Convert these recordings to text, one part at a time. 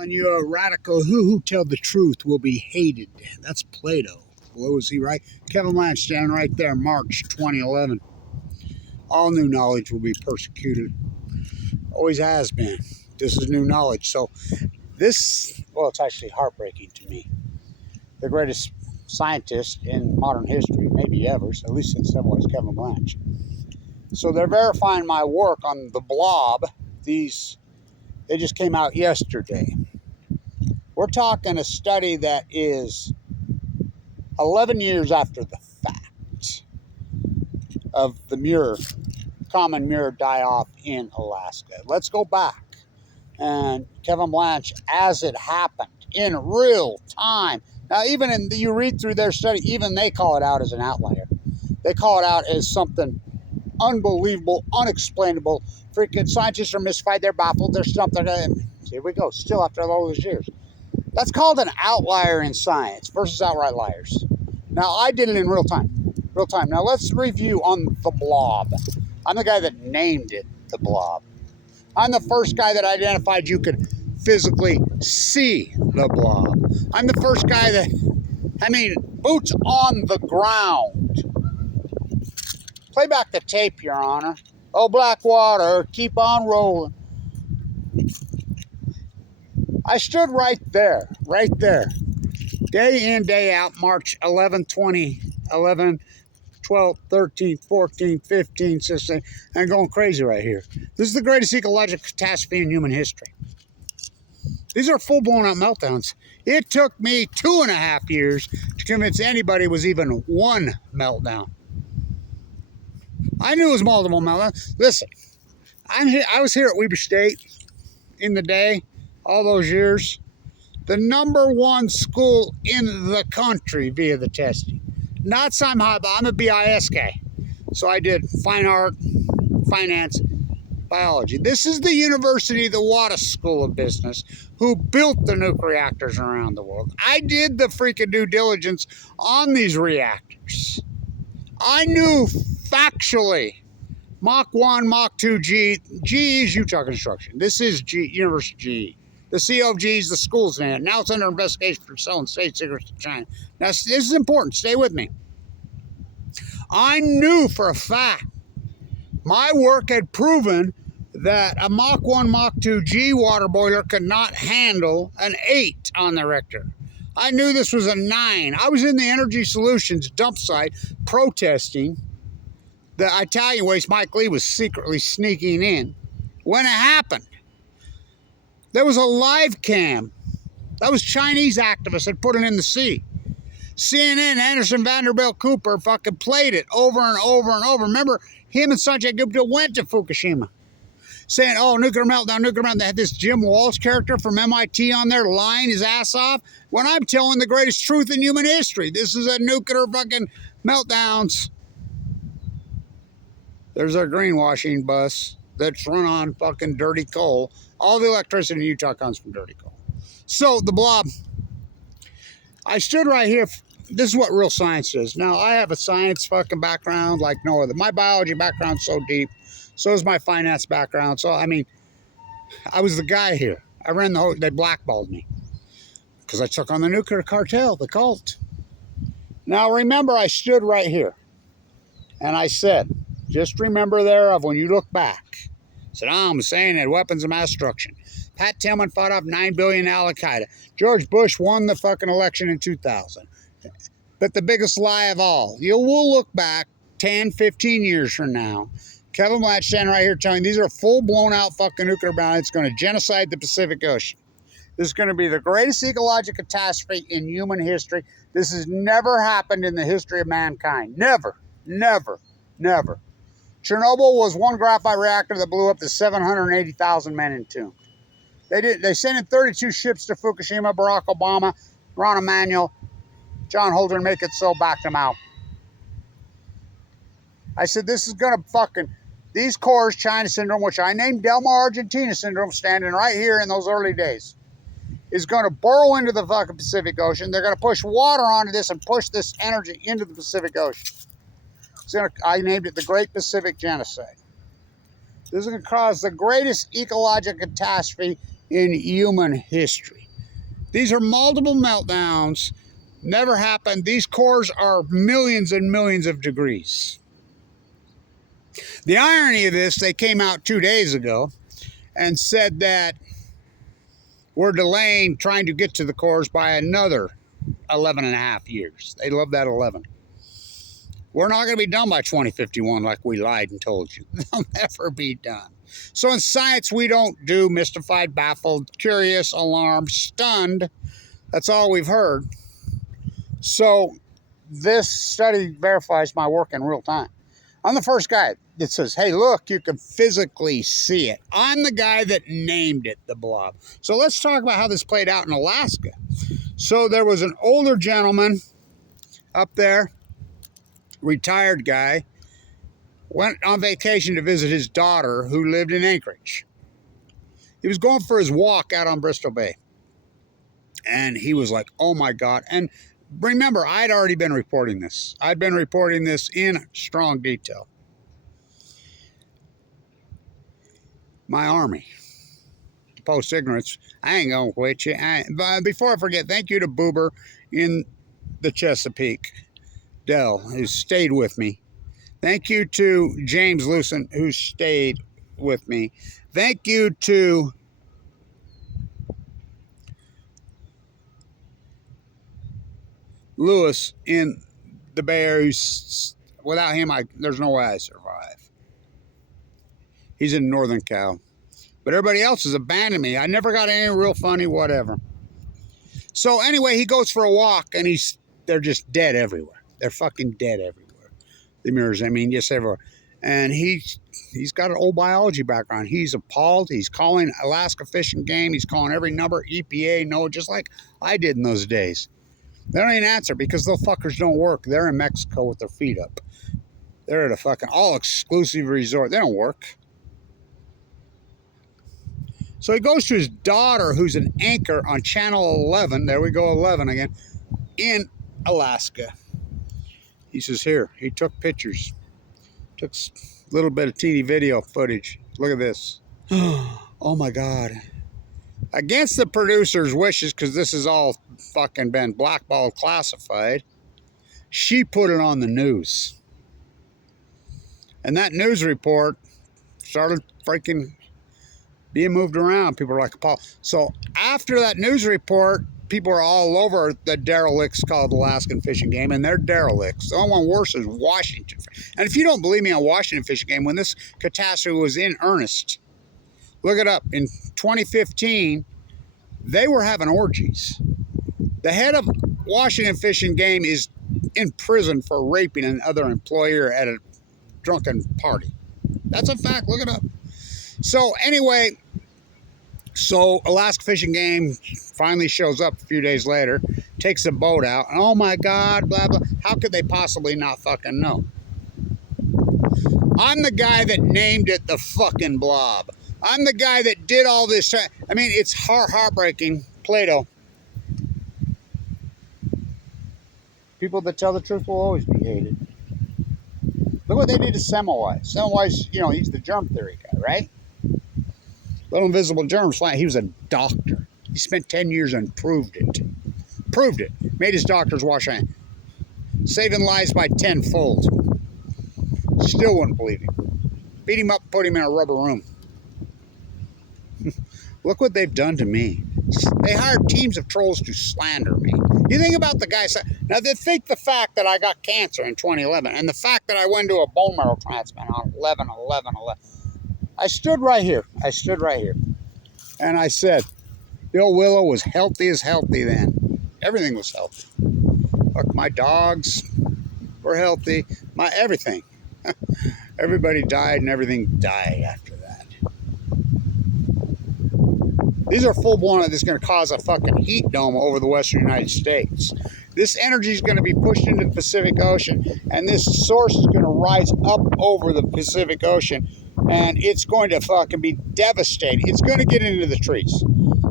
On you, a radical who tell the truth will be hated. That's Plato. Well, was he right? Kevin Blanch standing right there, March 2011. All new knowledge will be persecuted. Always has been. This is new knowledge. So this, well, it's actually heartbreaking to me. The greatest scientist in modern history, maybe ever, at least since that was Kevin Blanch. So they're verifying my work on the BLOB. They just came out yesterday. We're talking a study that is 11 years after the fact of the common Muir die-off in Alaska. Let's go back. And Kevin Blanch, as it happened, in real time. Now, you read through their study, even they call it out as an outlier. They call it out as something unbelievable, unexplainable. Freaking scientists are mystified, they're baffled, they're stumped. Here we go, still after all those years. That's called an outlier in science versus outright liars. Now, I did it in real time. Now, let's review on the BLOB. I'm the guy that named it the BLOB. I'm the first guy that identified you could physically see the BLOB. I'm the first guy boots on the ground. Play back the tape, Your Honor. Oh, Blackwater, keep on rolling. I stood right there. Day in, day out, March 11, 2011, 12, 13, 14, 15, 16, and going crazy right here. This is the greatest ecological catastrophe in human history. These are full-blown out meltdowns. It took me 2.5 years to convince anybody it was even one meltdown. I knew it was multiple meltdowns. Listen, I was here at Weber State in the day, all those years. The #1 school in the country via the testing. Not some high, I'm a BIS guy. So I did fine art, finance, biology. This is the University of the Wada School of Business who built the nuke reactors around the world. I did the freaking due diligence on these reactors. I knew factually Mach 1, Mach 2, GE is Utah Construction. This is University GE. The COG is the school's name. Now it's under investigation for selling state secrets to China. Now, this is important. Stay with me. I knew for a fact my work had proven that a Mach 1, Mach 2 G water boiler could not handle an 8 on the Richter. I knew this was a 9. I was in the Energy Solutions dump site protesting the Italian waste Mike Lee was secretly sneaking in. When it happened, there was a live cam. That was Chinese activists that put it in the sea. CNN, Anderson, Vanderbilt, Cooper fucking played it over and over and over. Remember, him and Sanjay Gupta went to Fukushima saying, oh, nuclear meltdown. They had this Jim Walsh character from MIT on there lying his ass off when I'm telling the greatest truth in human history. This is a nuclear fucking meltdowns. There's our greenwashing bus that's run on fucking dirty coal. All the electricity in Utah comes from dirty coal. So the BLOB, I stood right here. This is what real science is. Now, I have a science fucking background like no other. My biology background's so deep. So is my finance background. So, I was the guy here. I ran the whole, they blackballed me because I took on the nuclear cartel, the cult. Now, remember, I stood right here and I said, just remember thereof when you look back. Saddam Hussein had weapons of mass destruction. Pat Tillman fought off 9 billion Al-Qaeda. George Bush won the fucking election in 2000. But the biggest lie of all, we'll look back 10, 15 years from now. Kevin Blanch standing right here telling these are full-blown out fucking nuclear bombs. It's going to genocide the Pacific Ocean. This is going to be the greatest ecological catastrophe in human history. This has never happened in the history of mankind. Never, never, never. Chernobyl was one graphite reactor that blew up to 780,000 men entombed. They sent in 32 ships to Fukushima. Barack Obama, Ron Emanuel, John Holder, make it so, backed them out. I said, this is going to these cores, China syndrome, which I named Delmar Argentina syndrome, standing right here in those early days, is going to burrow into the fucking Pacific Ocean. They're going to push water onto this and push this energy into the Pacific Ocean. I named it the Great Pacific Genocide. This is going to cause the greatest ecological catastrophe in human history. These are multiple meltdowns. Never happened. These cores are millions and millions of degrees. The irony of this, they came out 2 days ago and said that we're delaying trying to get to the cores by another 11 and a half years. They love that 11. We're not going to be done by 2051 like we lied and told you. They'll never be done. So in science, we don't do mystified, baffled, curious, alarmed, stunned. That's all we've heard. So this study verifies my work in real time. I'm the first guy that says, hey, look, you can physically see it. I'm the guy that named it, the blob. So let's talk about how this played out in Alaska. So there was an older gentleman up there, retired guy, went on vacation to visit his daughter who lived in Anchorage. He was going for his walk out on Bristol Bay. And he was like, oh my God. And remember, I'd already been reporting this. I'd been reporting this in strong detail. My army. Post ignorance. I ain't gonna quit you. But before I forget, thank you to Boober in the Chesapeake, Dell, who stayed with me. Thank you to James Lucent, who stayed with me. Thank you to Lewis in the Bay Area. Without him, there's no way I survive. He's in Northern Cal. But everybody else has abandoned me. I never got any real funny whatever. So anyway, he goes for a walk, and they're just dead everywhere. They're fucking dead everywhere. The mirrors, I mean, just everywhere. And he's got an old biology background. He's appalled. He's calling Alaska Fish and Game. He's calling every number, EPA, no, just like I did in those days. They don't even answer because those fuckers don't work. They're in Mexico with their feet up. They're at a fucking all-exclusive resort. They don't work. So he goes to his daughter, who's an anchor on Channel 11. There we go, 11 again, in Alaska. He says, here, he took pictures. Took a little bit of teeny video footage. Look at this. Oh, my God. Against the producer's wishes, because this has all fucking been blackballed, classified, she put it on the news. And that news report started freaking being moved around. People are like, Paul. So after that news report, people are all over the derelicts called Alaskan Fish and Game, and they're derelicts. The only one worse is Washington. And if you don't believe me on Washington Fish and Game, when this catastrophe was in earnest, look it up. In 2015, they were having orgies. The head of Washington Fish and Game is in prison for raping another employer at a drunken party. That's a fact. Look it up. So anyway, Alaska Fish and Game finally shows up a few days later, takes a boat out, and oh my God, blah, blah. How could they possibly not fucking know? I'm the guy that named it the fucking blob. I'm the guy that did all this. I mean, it's heartbreaking. Plato. People that tell the truth will always be hated. Look what they did to Semmelweis. Semmelweis, you know, he's the germ theory guy, right? Little invisible germs flying. He was a doctor. He spent 10 years and proved it. Proved it. Made his doctors wash hands. Saving lives by tenfold. Still wouldn't believe him. Beat him up, put him in a rubber room. Look what they've done to me. They hired teams of trolls to slander me. You think about the guys. Now, they think the fact that I got cancer in 2011 and the fact that I went to a bone marrow transplant on 11/11/11. I stood right here. And I said, Bill Willow was healthy as healthy then. Everything was healthy. Look, my dogs were healthy. My everything. Everybody died and everything died after that. These are full-blown. This is going to cause a fucking heat dome over the western United States. This energy is going to be pushed into the Pacific Ocean, and this source is going to rise up over the Pacific Ocean, and it's going to fucking be devastating. It's going to get into the trees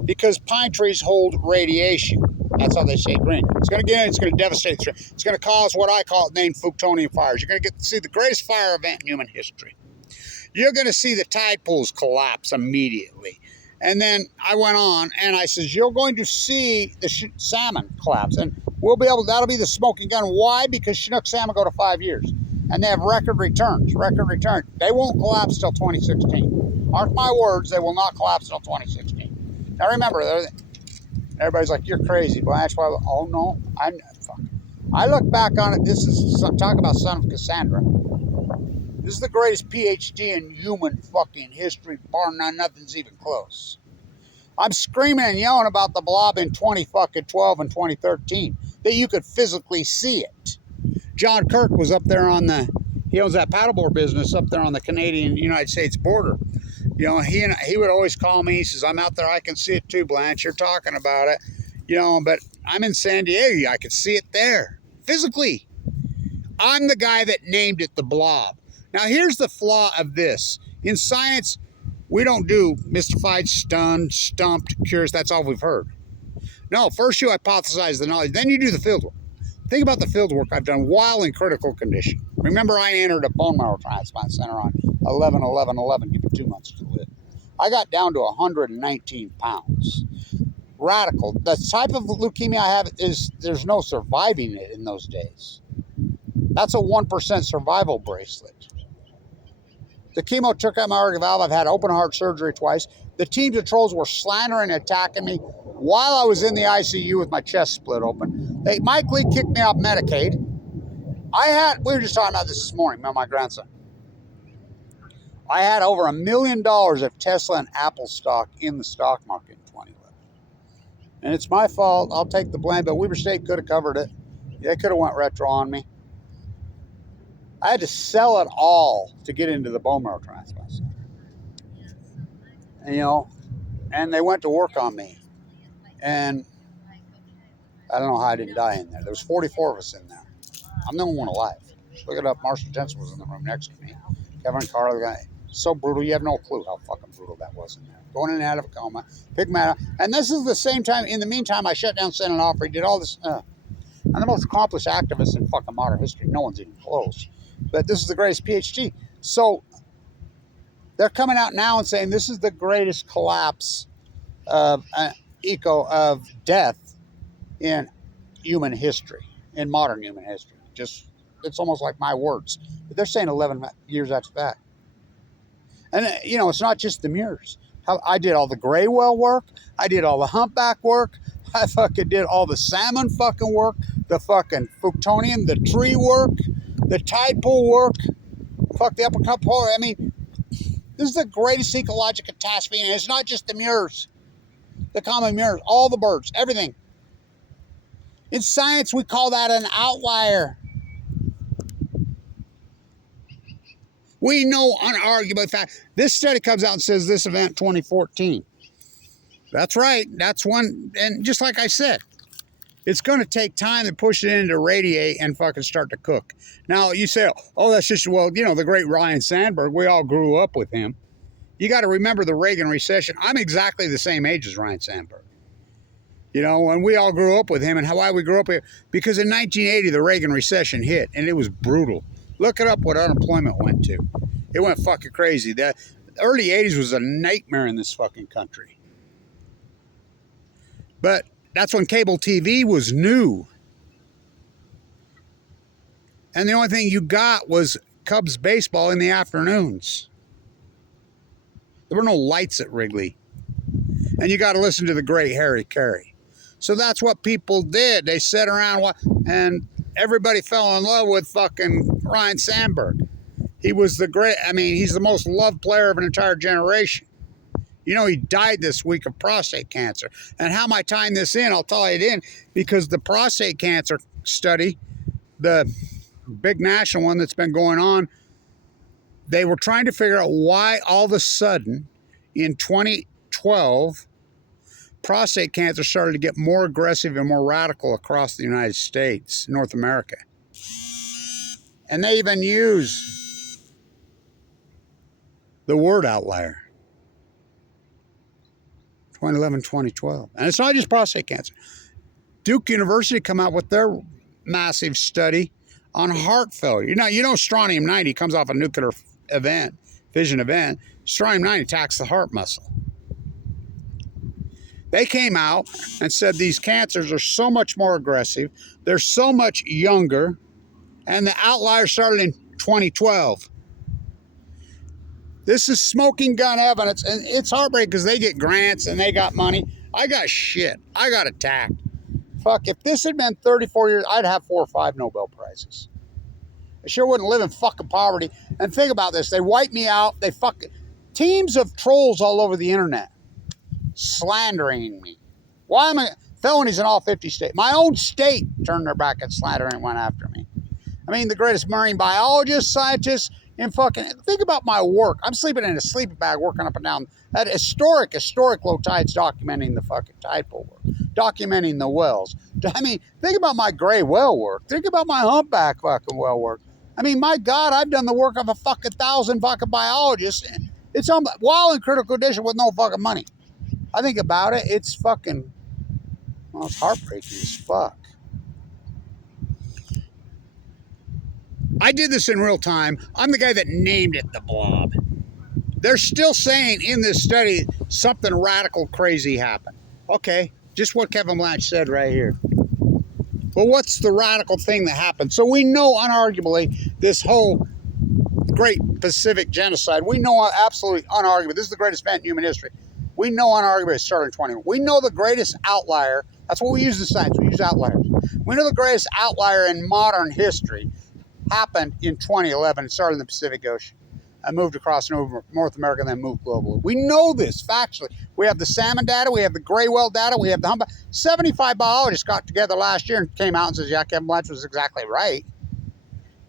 because pine trees hold radiation. That's how they stay green. It's going to get in. It's going to devastate the tree. It's going to cause what I call named Futonian fires. You're going to get to see the greatest fire event in human history. You're going to see the tide pools collapse immediately. And then I went on and I says, you're going to see the salmon collapse. And we'll be able, that'll be the smoking gun. Why? Because Chinook salmon go to 5 years. And they have record returns, They won't collapse till 2016. Mark my words, they will not collapse till 2016. Now remember, everybody's like, you're crazy, Blanch. Oh no, I look back on it. This is talk about son of Cassandra. This is the greatest PhD in human fucking history, bar none. Nothing's even close. I'm screaming and yelling about the blob in 2012 and 2013 that you could physically see it. John Kirk was up there he owns that paddleboard business up there on the Canadian-United States border. You know, he would always call me. He says, I'm out there. I can see it too, Blanch. You're talking about it. You know, but I'm in San Diego. I could see it there physically. I'm the guy that named it the blob. Now, here's the flaw of this. In science, we don't do mystified, stunned, stumped, curious. That's all we've heard. No, first you hypothesize the knowledge. Then you do the field work. Think about the field work I've done while in critical condition. Remember, I entered a bone marrow transplant center on 11/11/11, given 2 months to live. I got down to 119 pounds. Radical. The type of leukemia I have is there's no surviving it in those days. That's a 1% survival bracelet. The chemo took out my aortic valve. I've had open heart surgery twice. The teams of trolls were slandering and attacking me while I was in the ICU with my chest split open. Mike Lee kicked me off Medicaid. We were just talking about this morning, my grandson. I had over $1 million of Tesla and Apple stock in the stock market in 2011. And it's my fault. I'll take the blame, but Weber State could have covered it. They could have went retro on me. I had to sell it all to get into the bone marrow transplant center. And, you know, and they went to work on me. And I don't know how I didn't die in there. There was 44 of us in there. I'm the only one alive. Look it up. Marshall Jensen was in the room next to me. Kevin Carr, the guy. So brutal. You have no clue how fucking brutal that was in there. Going in and out of a coma. Pick me out. And this is the same time. In the meantime, I shut down Senate Opry. Did all this. I'm the most accomplished activist in fucking modern history. No one's even close. But this is the greatest PhD. So they're coming out now and saying this is the greatest collapse of death in human history, in modern human history. It's almost like my words. But they're saying 11 years after that. And, you know, it's not just the mirrors. I did all the gray well work. I did all the humpback work. I fucking did all the salmon fucking work, the fucking Fukushima, the tree work, the tide pool work, fuck the upper cup hole. I mean, this is the greatest ecological catastrophe, and it's not just the mirrors, the common mirrors, all the birds, everything. In science, we call that an outlier. We know unarguable fact. This study comes out and says this event 2014. That's right. That's one. And just like I said, it's going to take time to push it in to radiate and fucking start to cook. Now, you say, oh, that's just, well, you know, the great Ryan Sandberg. We all grew up with him. You got to remember the Reagan recession. I'm exactly the same age as Ryan Sandberg. You know, and we all grew up with him. And why we grew up here? Because in 1980, the Reagan recession hit, and it was brutal. Look it up what unemployment went to. It went fucking crazy. The early 80s was a nightmare in this fucking country. But that's when cable TV was new. And the only thing you got was Cubs baseball in the afternoons. There were no lights at Wrigley. And you got to listen to the great Harry Carey. So that's what people did. They sat around and everybody fell in love with fucking Ryan Sandberg. He was he's the most loved player of an entire generation. You know, he died this week of prostate cancer. And how am I tying this in? I'll tie it in because the prostate cancer study, the big national one that's been going on, they were trying to figure out why all of a sudden in 2012, prostate cancer started to get more aggressive and more radical across the United States, North America. And they even use the word outlier. 2011, 2012. And it's not just prostate cancer. Duke University come out with their massive study on heart failure. You know strontium-90 comes off a nuclear fission event. Strontium-90 attacks the heart muscle. They came out and said these cancers are so much more aggressive. They're so much younger. And the outlier started in 2012. This is smoking gun evidence, and it's heartbreaking because they get grants and they got money. I got shit. I got attacked. Fuck, if this had been 34 years, I'd have 4 or 5 Nobel Prizes. I sure wouldn't live in fucking poverty. And think about this. They wiped me out. They fucking... Teams of trolls all over the internet slandering me. Why am I... Felonies in all 50 states. My own state turned their back at slandering and went after me. I mean, the greatest marine biologist, scientist, and fucking... Think about my work. I'm sleeping in a sleeping bag working up and down at historic low tides, documenting the fucking tide pool work, documenting the wells. I mean, think about my gray well work. Think about my humpback fucking well work. I mean, my God, I've done the work of a fucking 1,000 fucking biologists. It's on while in critical condition with no fucking money. I think about it, it's fucking... Well, it's heartbreaking as fuck. I did this in real time. I'm the guy that named it the blob. They're still saying in this study something radical crazy happened. Okay, just what Kevin Blanch said right here. But what's the radical thing that happened? So we know unarguably this whole great Pacific genocide, we know absolutely unarguably, this is the greatest event in human history. We know unarguably it started in 21. We know the greatest outlier, that's what we use in science, we use outliers. We know the greatest outlier in modern history happened in 2011. It started in the Pacific Ocean. I moved across North America and then moved globally. We know this factually. We have the salmon data. We have the gray well data. We have the humpback. 75 biologists got together last year and came out and says, yeah, Kevin Blanch was exactly right.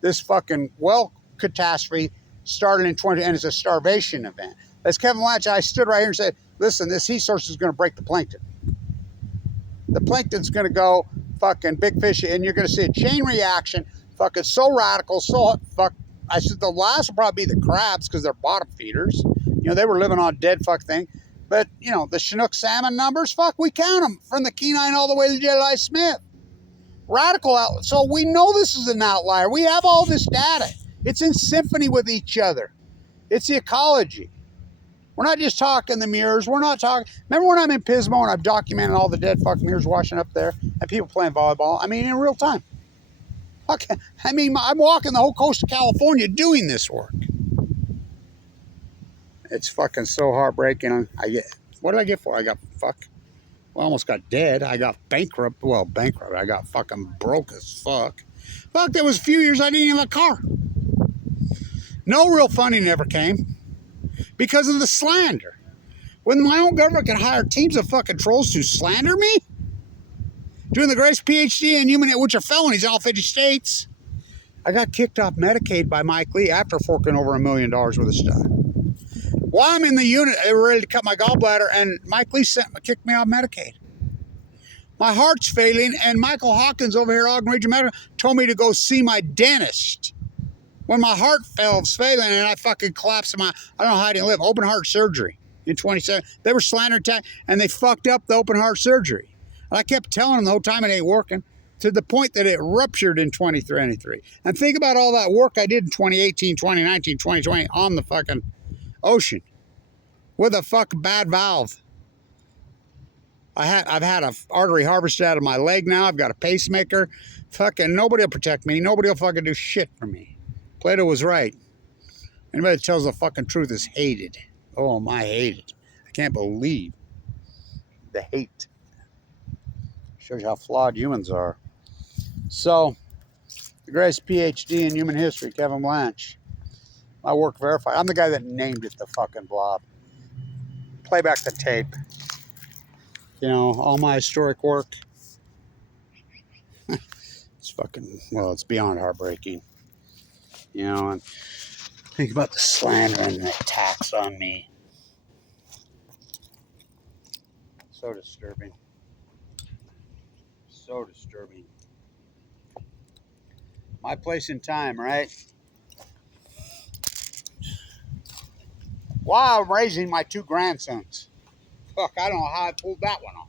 This fucking well catastrophe started in 20, and it's a starvation event. As Kevin Blanch, I stood right here and said, listen, this heat source is going to break the plankton. The plankton's going to go fucking big fish, and you're going to see a chain reaction. Fucking so radical, so fuck. I said the last will probably be the crabs because they're bottom feeders. You know, they were living on dead fuck thing. But, you know, the Chinook salmon numbers, fuck, we count them from the Kenai all the way to J.L.I. Smith. Radical out. So we know this is an outlier. We have all this data. It's in symphony with each other. It's the ecology. We're not just talking the mirrors. We're not talking. Remember when I'm in Pismo and I've documented all the dead fuck mirrors washing up there and people playing volleyball? I mean, in real time. Okay. I mean, I'm walking the whole coast of California doing this work. It's fucking so heartbreaking. What did I get for? I got well, almost got dead. I got bankrupt. Well, bankrupt. I got fucking broke as fuck. Fuck, there was a few years I didn't even have a car. No real funding ever came because of the slander. When my own government can hire teams of fucking trolls to slander me, doing the greatest PhD in human, which are felonies in all 50 states. I got kicked off Medicaid by Mike Lee after forking over $1 million worth of stuff. While I'm in the unit, they were ready to cut my gallbladder, and Mike Lee kicked me off Medicaid. My heart's failing, and Michael Hawkins over here at Ogden Region Medical told me to go see my dentist. When my heart was failing and I fucking collapsed I don't know how I didn't live, open heart surgery in 27. They were slandering and they fucked up the open heart surgery. And I kept telling them the whole time it ain't working, to the point that it ruptured in 2023. And think about all that work I did in 2018, 2019, 2020 on the fucking ocean with a fucking bad valve. I've had an artery harvested out of my leg now. I've got a pacemaker. Fucking nobody will protect me. Nobody will fucking do shit for me. Plato was right. Anybody that tells the fucking truth is hated. Oh, am I hated. I can't believe the hate. Shows you how flawed humans are. So, the greatest PhD in human history, Kevin Blanch. My work verified. I'm the guy that named it the fucking blob. Play back the tape. You know, all my historic work. It's fucking, well, it's beyond heartbreaking. You know, and think about the slander and the attacks on me. So disturbing. So disturbing. My place in time, right? While I'm raising my 2 grandsons. Fuck, I don't know how I pulled that one off.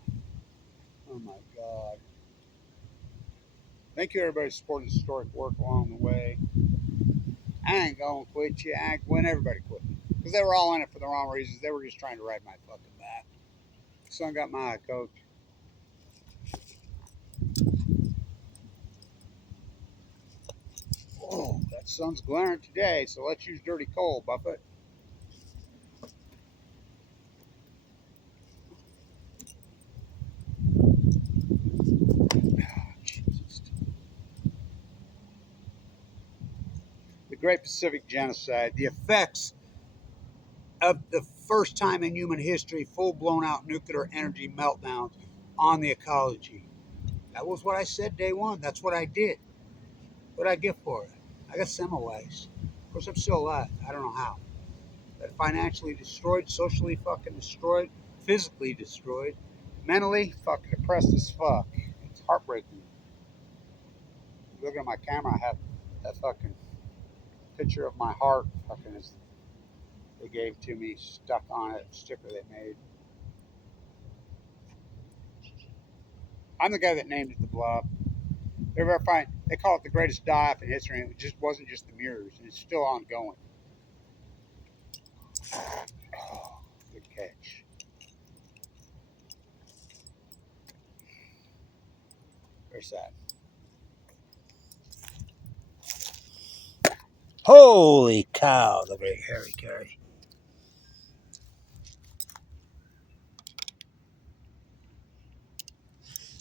Oh my God. Thank you everybody for supporting historic work along the way. I ain't gonna quit you. I ain't when everybody quit me. Because they were all in it for the wrong reasons. They were just trying to ride my fucking back. Sun got my eye, coach. Oh, that sun's glaring today, so let's use dirty coal, Buffett. The Great Pacific Genocide, the effects of the first time in human history full blown out nuclear energy meltdowns on the ecology. That was what I said day one. That's what I did. What did I get for it? I got Semmelweis. Of course, I'm still alive. I don't know how. But financially destroyed, socially fucking destroyed, physically destroyed, mentally fucking depressed as fuck. It's heartbreaking. Looking at my camera, I have that fucking picture of my heart fucking is they gave to me stuck on it, sticker they made. I'm the guy that named it the Blob. They ever find they call it the greatest die-off in history, and it just wasn't just the mirrors, and it's still ongoing. Oh, good catch. Very sad. Holy cow, the great Harry Carey.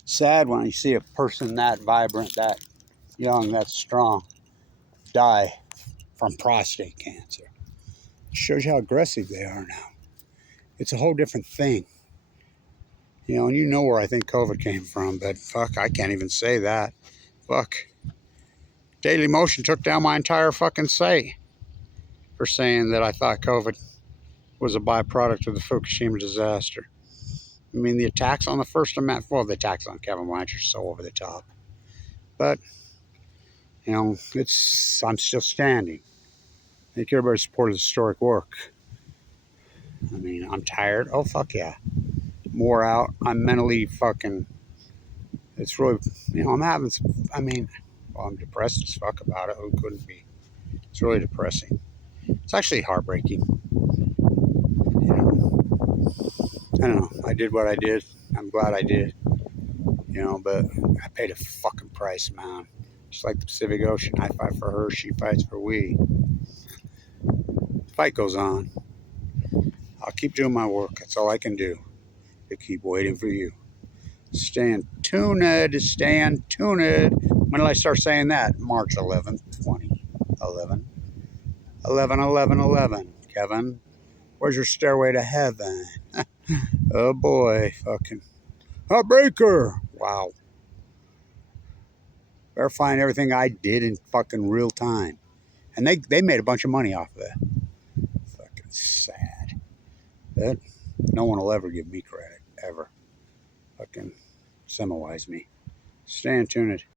Sad when you see a person that vibrant, that young, that strong die from prostate cancer. It shows you how aggressive they are now. It's a whole different thing. You know, and you know where I think COVID came from, but fuck, I can't even say that. Fuck. Daily Motion took down my entire fucking site for saying that I thought COVID was a byproduct of the Fukushima disaster. I mean, the attacks on the First Amendment, well, the attacks on Kevin Blanch are so over the top. But, you know, I'm still standing. I think everybody supported historic work. I mean, I'm tired. Oh, fuck yeah. Wore out. I'm mentally fucking, it's really, you know, I'm having, I mean, well, I'm depressed as fuck about it. Who couldn't be? It's really depressing. It's actually heartbreaking. You know, I don't know. I did what I did. I'm glad I did. You know, but I paid a fucking price, man. Just like the Pacific Ocean. I fight for her, she fights for we. The fight goes on. I'll keep doing my work. That's all I can do. To keep waiting for you. Stand tuned. Stand tuned. When did I start saying that? March 11th, 2011. 11, 11, 11. Kevin, where's your stairway to heaven? Oh boy, fucking a breaker. Wow. Verifying everything I did in fucking real time. And they made a bunch of money off of it. Fucking sad. But no one will ever give me credit. Ever. Fucking Semmelweis me. Stand tuned.